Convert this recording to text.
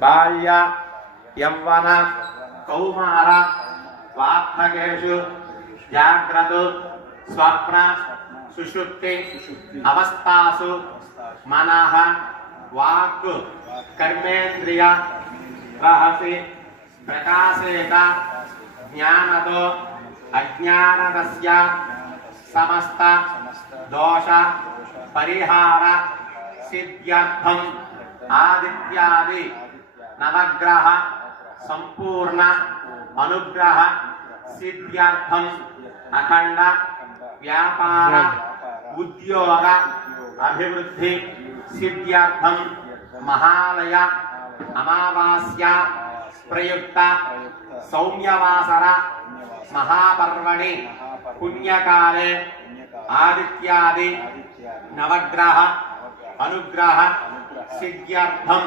బాల్య యవ్వన కౌమార వాత్మకేషు జాగ్రత్త స్వప్న సుషుప్తి అవస్థాసు మనః వాక్ కర్మేంద్రియ రహసి ప్రకాశేత జ్ఞానతో అజ్ఞానదస్య సమస్త దోష పరిహార సిద్ధ్యర్థం ఆదిత్యాది నవగ్రహ సంపూర్ణ అనుగ్రహ సిద్ధ్యర్థం అఖండ వ్యాపార ఉద్యోగ అభివృద్ధి సిద్ధ్యర్థం మహాలయ అమావాస్య ప్రయుక్త సౌమ్యవాసర మహాపర్వణి పుణ్యకాలే ఆదిత్యాది నవగ్రహ అనుగ్రహ సిద్ధ్యర్థం